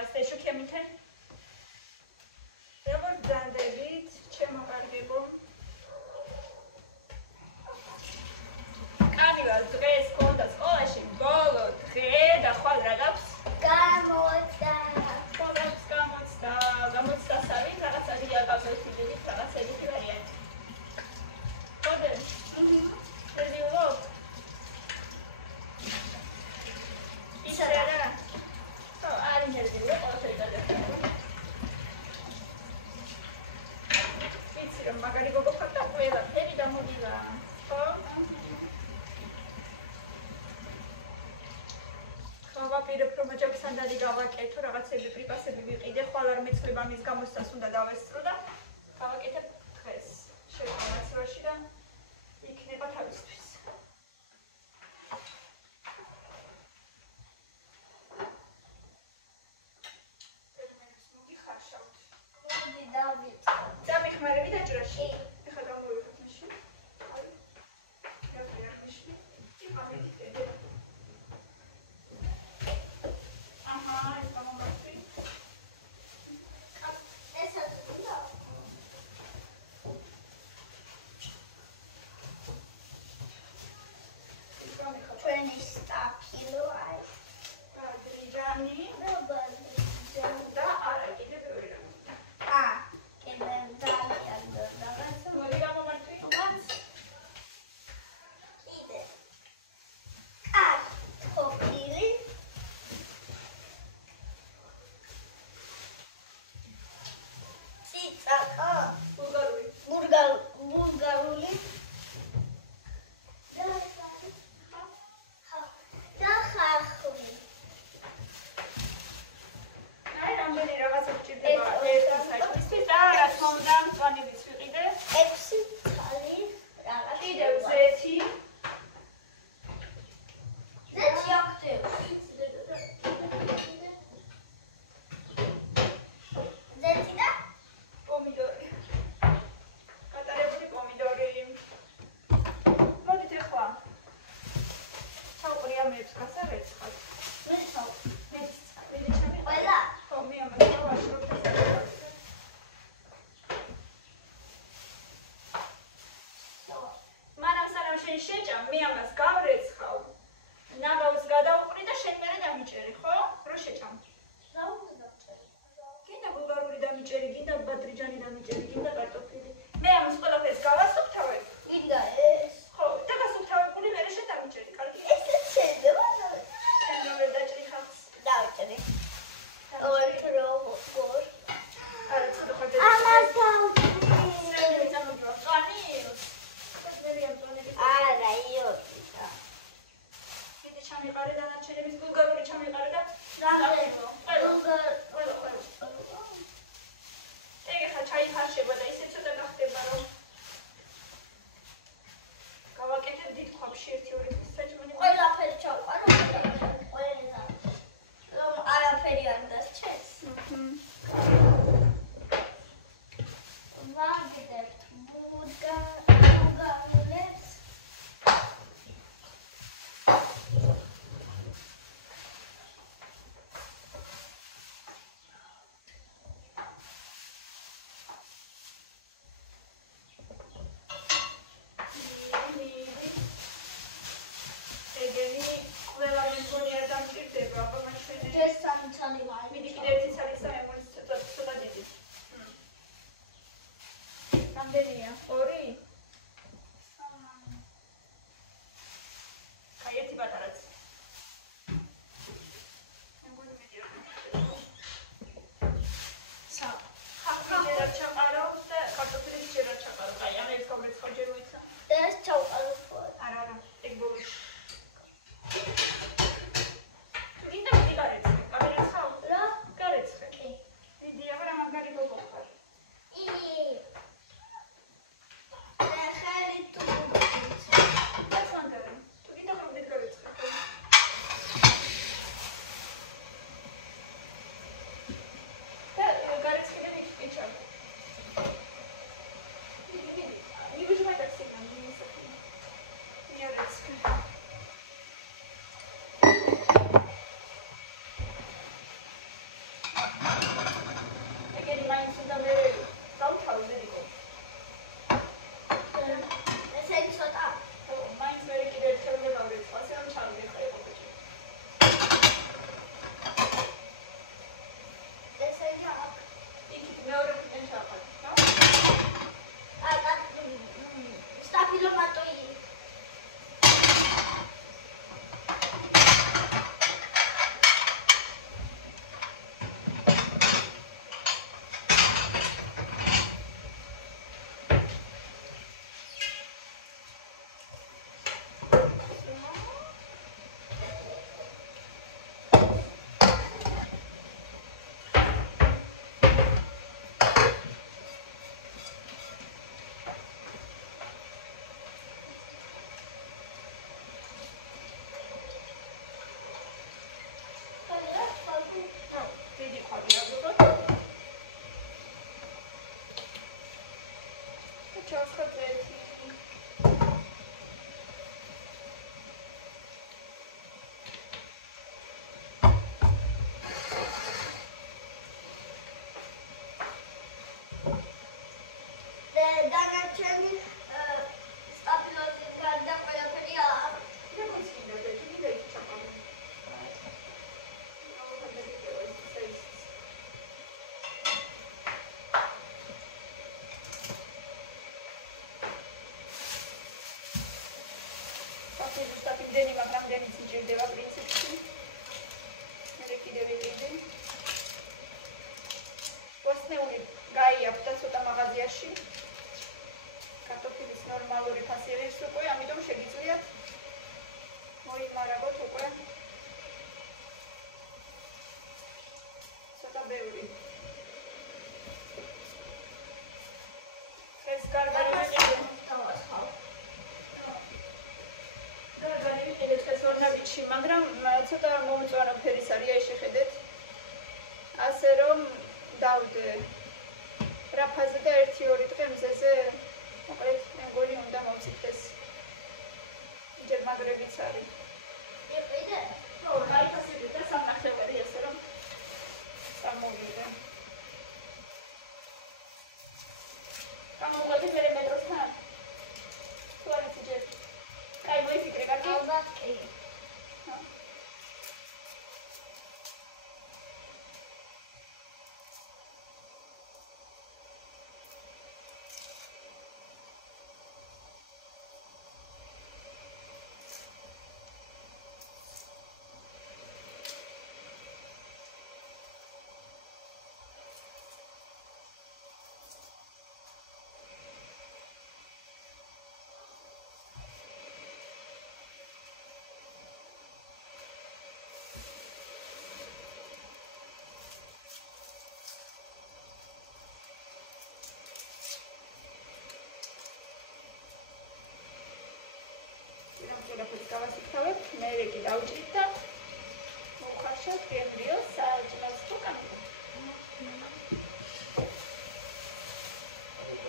Asta șochea minte? Rămân David, ce mă argebom? Camila, trăiesc conta școala și bolo, da xoal ragaps. Gamotsta savin, რაღაცა დიაგნოზი ვიდით, რაღაცა ისეთი ვარიანტი. ხოდე? შეძიულობ? ისე რა? ხო, არ იმერდიულო, ყველაფერი გადაგხდა. ვიცი რომ მაგარი გოგო ხარ და ყველაფერი დამოვიდა. ხო? ვაპირებ რომ ჯობისთან დადი გავაკეთო რაღაცები პრიპასები ვიყიდე ხვალ არ მეცლება მის გამოსწას უნდა დავესწრო და გავაკეთებ დღეს შეგვიძლია და იქნება თავისთვის მოგიხარშავთ მოდი დავით დამიხმარები დაჭრაში ეხლა გამოვიყოთ მაშინ აი გაფრიახში იყავით ზუსტად იმდენი, მაგრამ იმდენიც იჭირდება პრინციპში. მე კიდევ ვიყიდე. პოსტნეული გაიაფთ და ცოტა მაღაზიაში. კარტოფილის ნორმალური ფასი არის უკვე, ამიტომ შეგიძლიათ მოიმარაგოთ უკვე. ცოტა ბევრი. ეს გარგარი ვიყიდე. ორნაბიჩი, მაგრამ ცოტა მომწვანო ფერის არის, აი შეხედეთ. ასე რომ დავდე რა ფაზე და 1-2 დღე მზეზე მოკლედ მე მგონი უნდა მოვწიფდეს. ჯერ მაგრებიც არის. იყიდე? ხო, აი ფასები და სამნახევარი ასე რომ წამოვიდე. გამოგვიყვეთ მე მეტროსთან. თუ არის ჯერ კაი მოიფიქრე, კარგი? ალბათ კი. გავასიქთავებ, მე კი დავჭრით და მოვხარშავ გემრიოს საჭმელს თუ კამერა.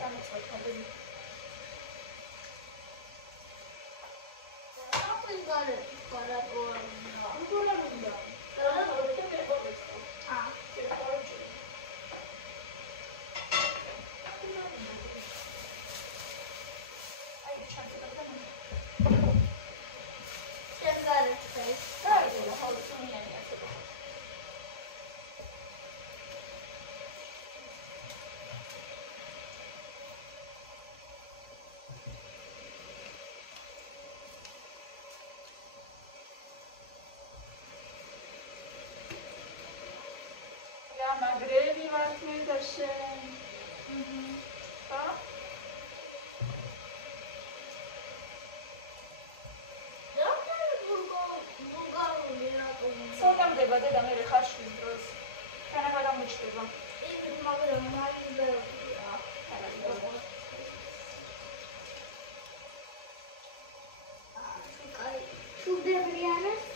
ამოწოთობები. აფრიკა გარაკორა. Magrebi vart me da šen. Pa? Sotam deba deda mere hašli droz. Kana kada mučteba. Ivit magra mali belgija. Šudebrijanes?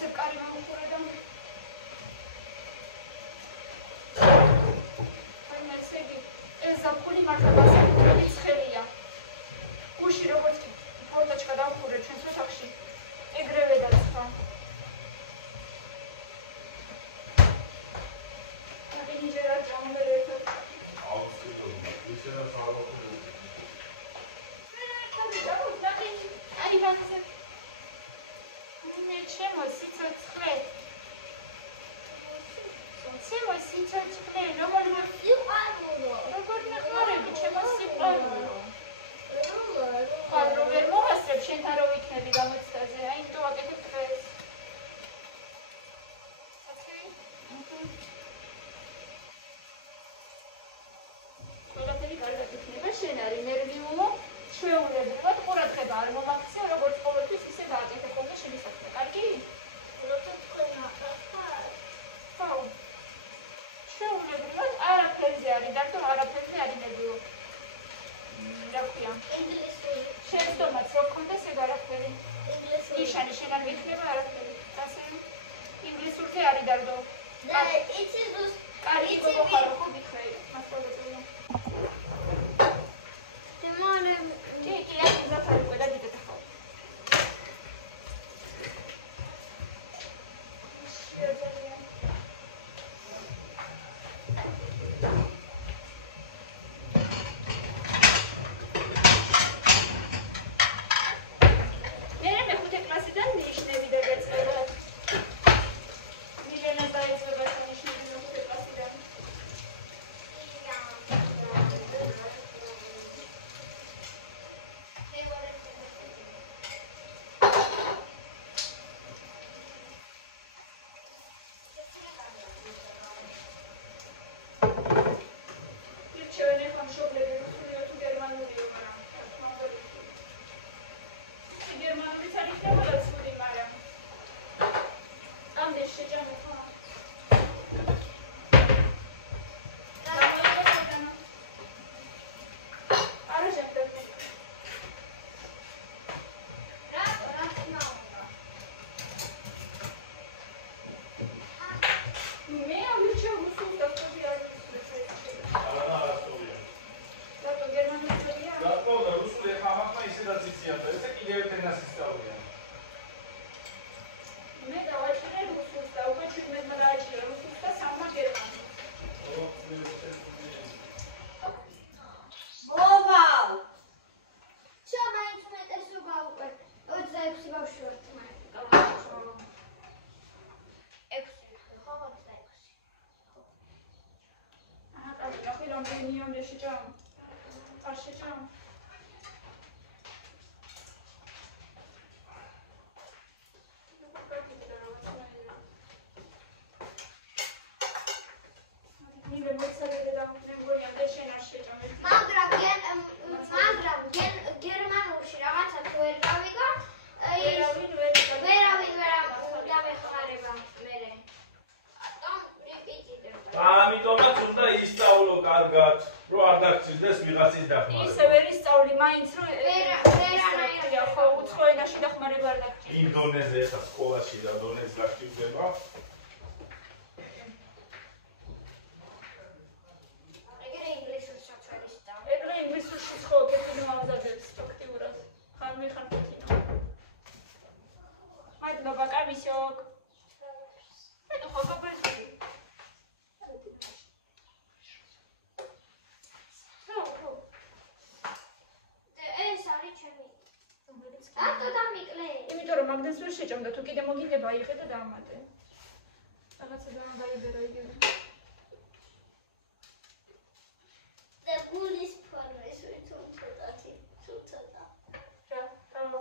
Să care m-am bucurat de Hai, mersi. Zapuli marca basa, nici xelia. Uși robot portačka da kure, čem su sakši. E greve da sva. Abi nice racam böyle. Ai, vam se. Ne čemo, sicer chle. მცენარე ნერვიუმო ჩვეულებრივად ყურადღება არ მომაქცია, როგორც ყოველთვის ისე გააკეთე ხოლმე შენი საქმე. კარგი? როცა თქვენ ხო. ჩვეულებრივად არაფერზე არ იდარდო, არაფერზე არ ინებიო. რა ქვია? ინგლისური. შეცდომაც რო გქონდეს ეგ არაფერი. ინგლისური. ნიშანი შენ არ გიქნება არაფერი. ასე ინგლისურზე არ იდარდო. და იცი ზუსტ კარგი გოგო ხარო, ხო გითხრა მასწავლებელო. კი, აქ ზაფარი ყველა დიდეთ ახლა. მაგდენს ვერ შეჭამდა, თუ კიდე მოგინდება აიღე და დაამატე. რაღაცა დააიბერა იგივე. და გულის ფორმა ის თუნთათი, თუნთათა. რა, ხო.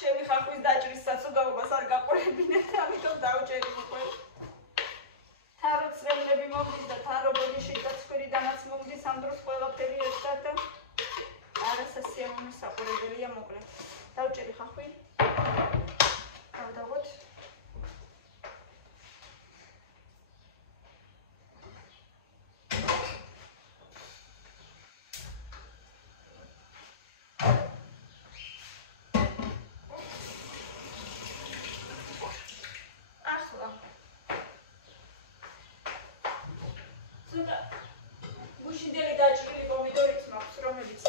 ჩემი ხახვის დაჭრის საცუგაობას არ გაყურებინეთ, ამიტომ დავჭერი უკვე. თარო წრემლები მომდის და თარო ბონიში და ცხვირიდანაც მომდის, ამ დროს ყველაფერი ერთად და არასასიამოვნო საყურებელია მოკლედ. დავჭერი ხახვი. დავდავოთ. გუშინდელი დაჭრილი პომიდორიც მაქვს, რომელიც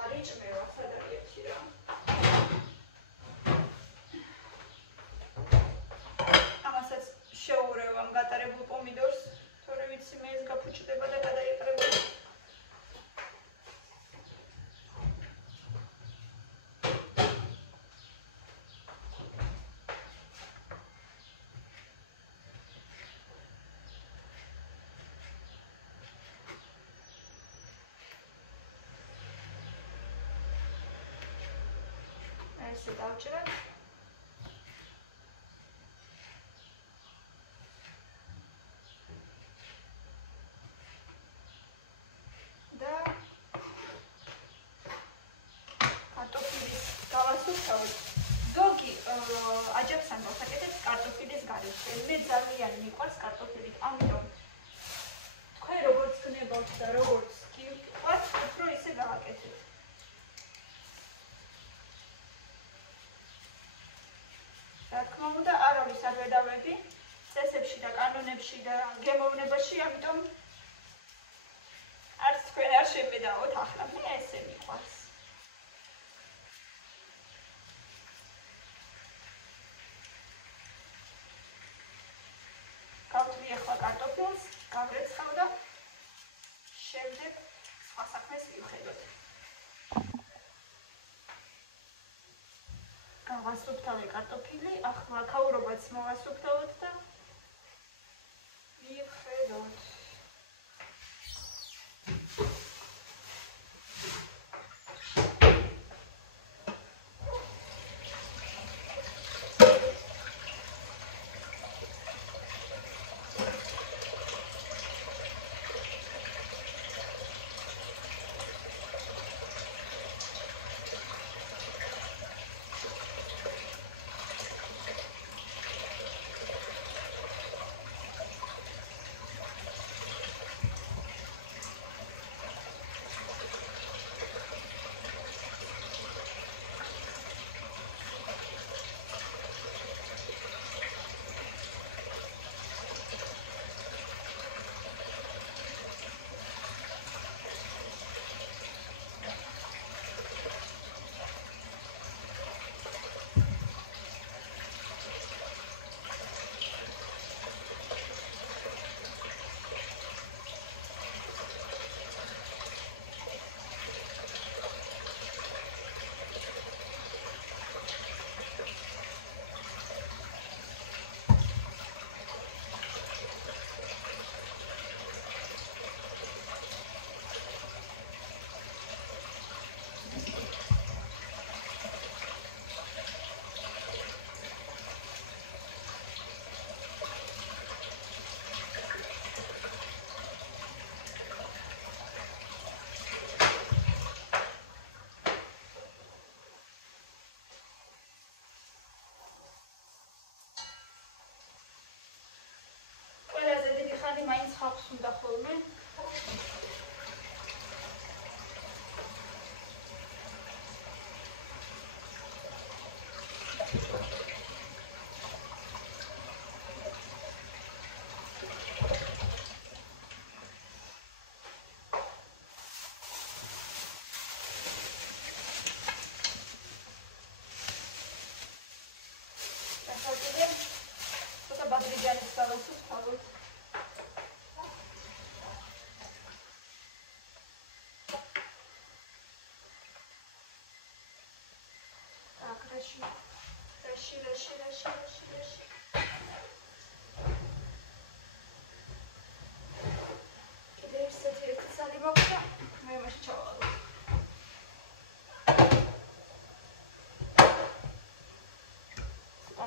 არ იჭმევა, სადარი ერთი რა. ამასაც შეურევ ამ გატარებულ პომიდორს, თორე ვიცი მე ეს გაფუჭდება და გადაიყრება. ესე დავჭრათ. და კარტოფილის გავასუფთავოთ. ზოგი აჯანყს მოსაკეთებს კარტოფილის გარეშე. მე ძალიან მიყვარს კარტოფილი, ამიტომ თქვენ როგორც გნებავთ და როგორც გიყვართ, უფრო ისე გავაკეთეთ. რა თქმა უნდა, არავის არ ვედავები წესებში და კანონებში და გემოვნებაში, ამიტომ არც თქვენ არ შევედაოთ ახლა, მე ესე მიყვარს. გავთვლი ახლა კარტოფილს, გავრეცხავ და შემდეგ სხვა საქმეს მივხედოთ. გავასუფთავე კარტოფილი, ახლა ქაურობაც მოვასუფთავოთ და მივხედოთ. მაინც ხალხს უნდა ხოლმე. ბადრიჯანის გავასუფთავოთ.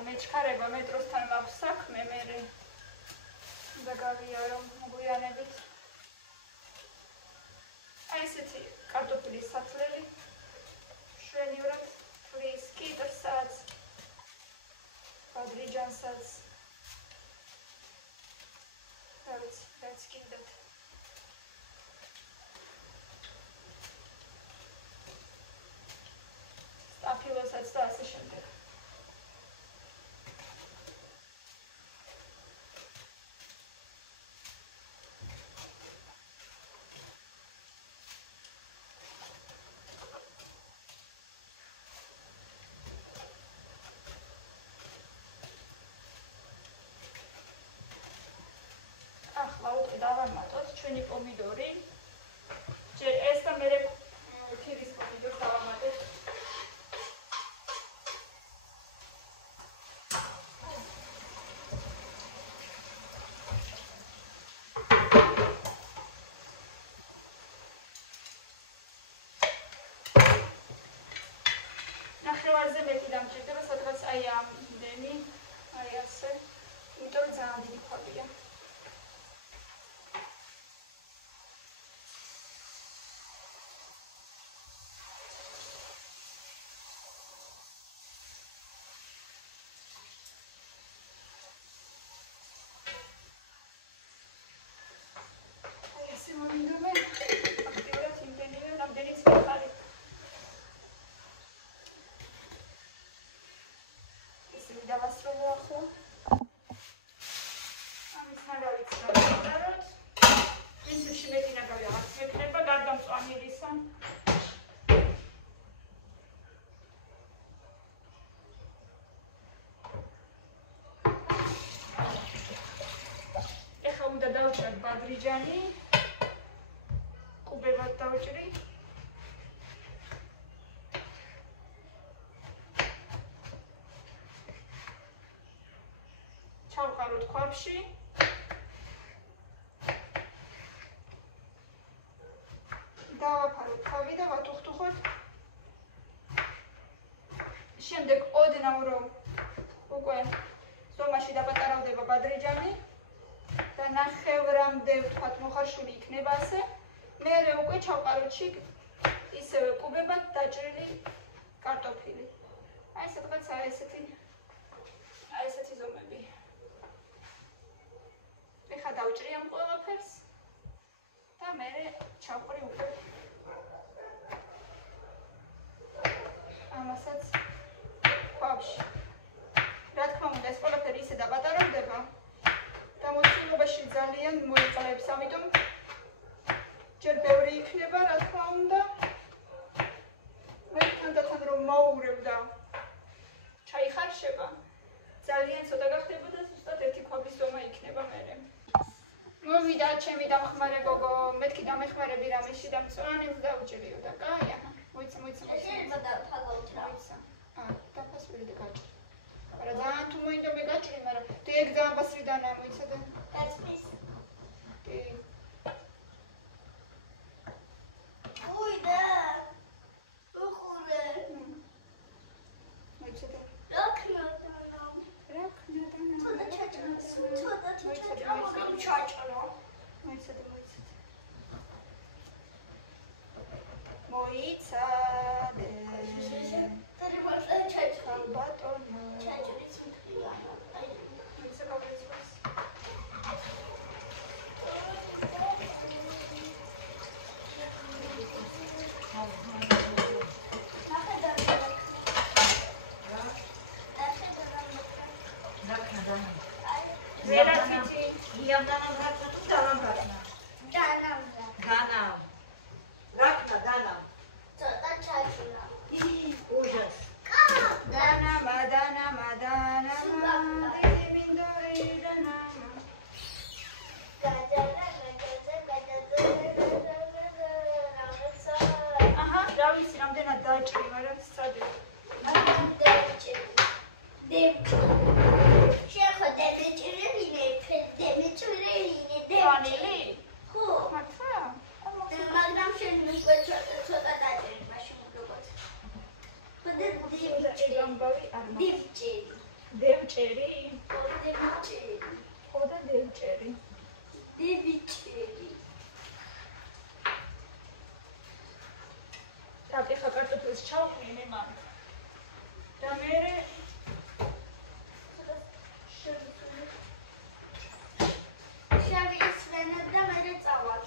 მეჩქარება მეტროსთან მაქვს საქმე, მე უნდა გავიარო მოგვიანებით. აი ესეთი კარტოფილის სათლელი, მშვენივრად ფრის კიტრსაც, ბადრიჯანსაც. რაც გინდათ. სტაფილოსაც და ასე შემდეგ. დავამატოთ ჩვენი პომიდორი. ჯერ ეს და მერე ქირის პომიდორს დავამატოთ. ნახევარზე მეტი დამჭირდება, სადღაც აი ამდენი, აი ასე, იმიტომ რომ ძალიან დიდი ქვაბია. დავჭრათ ბადრიჯანი, კუბებად დავჭრი. ჩავყაროთ ქვაბში. დავაფაროთ თავი და ვათუხთუხოთ. შემდეგ ოდნავ რომ უკვე ზომაში დაპატარავდება ბადრიჯანი და ნახევრამდე ვთქვათ მოხარშული იქნება ასე. მერე უკვე ჩავყაროთ შიგ ისევე კუბებად დაჭრილი კარტოფილი. აი სადღაც აი ესეთი ზომები. ეხლა დავჭრი ამ ყველაფერს და მერე ჩავყრი უკვე ამასაც ქვაბში. რა თქმა უნდა ეს ყველაფერი ისე დაპატარავდება. გამოცდილობაში ძალიან მოიწყლებს, ამიტომ ჯერ ბევრი იქნება, რა თქმა უნდა. მე თანდათან რომ მოურევ და ჩაიხარშება, ძალიან ცოტა გახდებოდა, ზუსტად ერთი ქვაბის ზომა იქნება მერე. მოვიდა ჩემი დამხმარე გოგო, მეთქი დამეხმარები რამეში და მწვანილს დავჭრიო და კაი, აჰა, მოიცა. დაფასვილი და გაჭრი. არა ძალიან თუ მოინდა მე გაჭრი, მაგრამ ეგ ძალიან ბასრიდანაა მოიცადე. That's კი. უიდა. უხურე. მოიცადე. რაკნოდანა. თოდა ჩაჭრო. მოიცადე. მოიცადე. ბატონო. ჩაჭრის მთლია. აი, ისე გავეცეს. Dev ჭერი? ხოდა დევჭერი. Так, ეხა კარტოფილს ჩავხმი მე მაგ. და მე შავი ისვენებ და მე წავალ.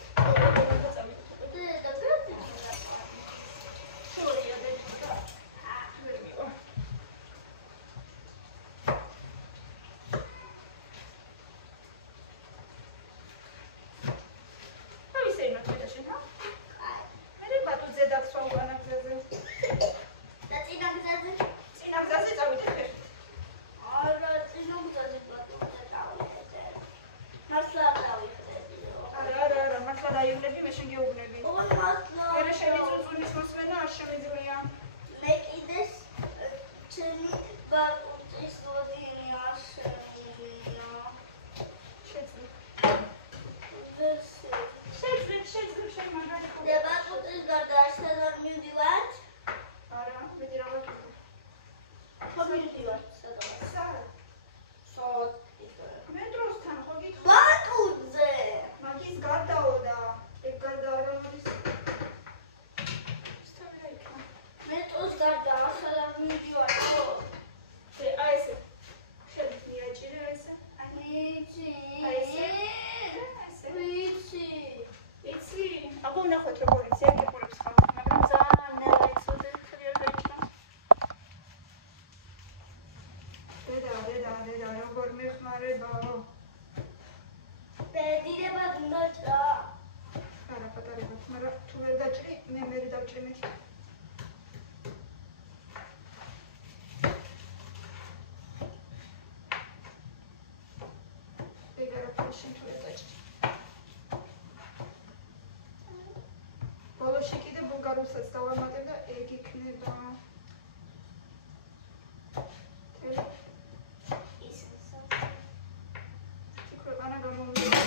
ბოლოში კიდე ბულგარულსაც დავამატებ და ეგ იქნება ქვეყანა გამომივიდა.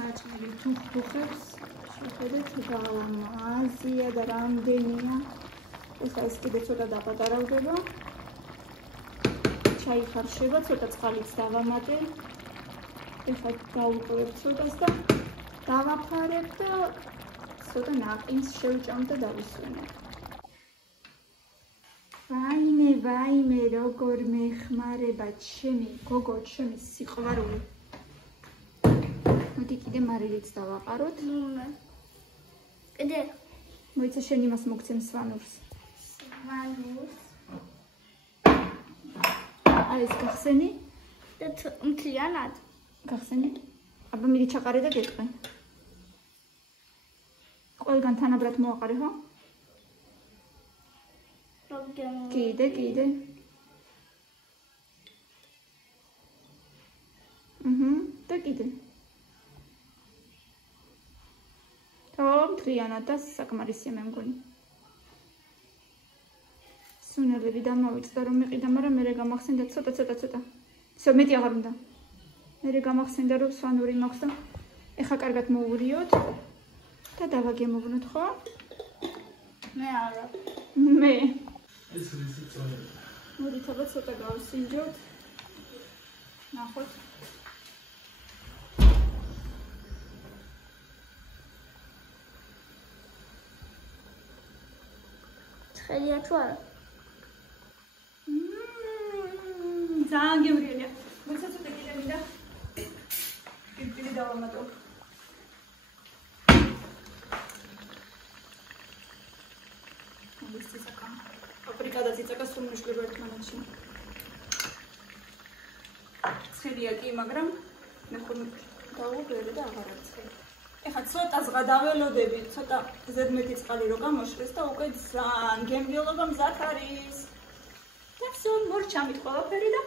საჭმელი თუხთუხებს შეხედეთ მაზია და რამდენია. ეხლა ეს კიდე ცოტა დაპატარავდება. ჩაიხარშება, ცოტა წყალიც დავამატე. ეხლა დავუყურებ ცოტას და დავაფარებ და ცოტა ნაყინს შევჭამ და დავისვენებ. ვაიმე, როგორ მეხმარება ჩემი გოგო, ჩემი სიყვარული. მოდი კიდე მარილიც დავაყაროთ. კიდე მოიცა შენ იმას მოგცემ სვანურს. აი ეს გახსენი? და მთლიანად გახსენი? აბა მიდი ჩაყარე და გეტყვი. ყველგან თანაბრად მოაყარე, ხო? კიდე. და კიდე. მთლიანად და საკმარისია მე მგონი. სუნელები დამავიწყდა რომ მეყიდა, მაგრამ მე გამახსენდა ცოტა. ისე მეტი აღარ უნდა. მე გამახსენდა რომ სვანური მაქვს და ეხა კარგად მოვურიოთ და დავაგემოვნოთ, ხო? მე არა. მე. ეს რისი წონა? მოდით აბა ცოტა გავსინჯოთ. ნახოთ. ცხელია თუ არა? ძალიან გემრიელია. მოიცა ცოტა კიდე მინდა. კიდე დავამატო. ის ცაკა. პაპრიკა და ციცაკა სულ მიშლება ერთმანეთში. ცხელია კი, მაგრამ მე ხომ დავუგერე და აღარ არის ცხელი. ეხლა ცოტა ზღა დაველოდები, ცოტა ზედმეტი წყალი რო გამოშრეს და უკვე ძალიან გემრიელობა მზად არის. და всё, მორჩამით ყველაფერი და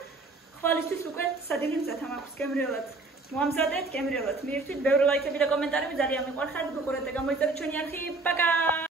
ხვალისთვის უკვე სადილი მზად მაქვს გემრიელად. მოამზადეთ, გემრიელად მიირთვით, ბევრი ლაიქები და კომენტარები ძალიან მიყვარხართ, გუყურეთ და გამოიწერეთ ჩვენი არხი. პაკა!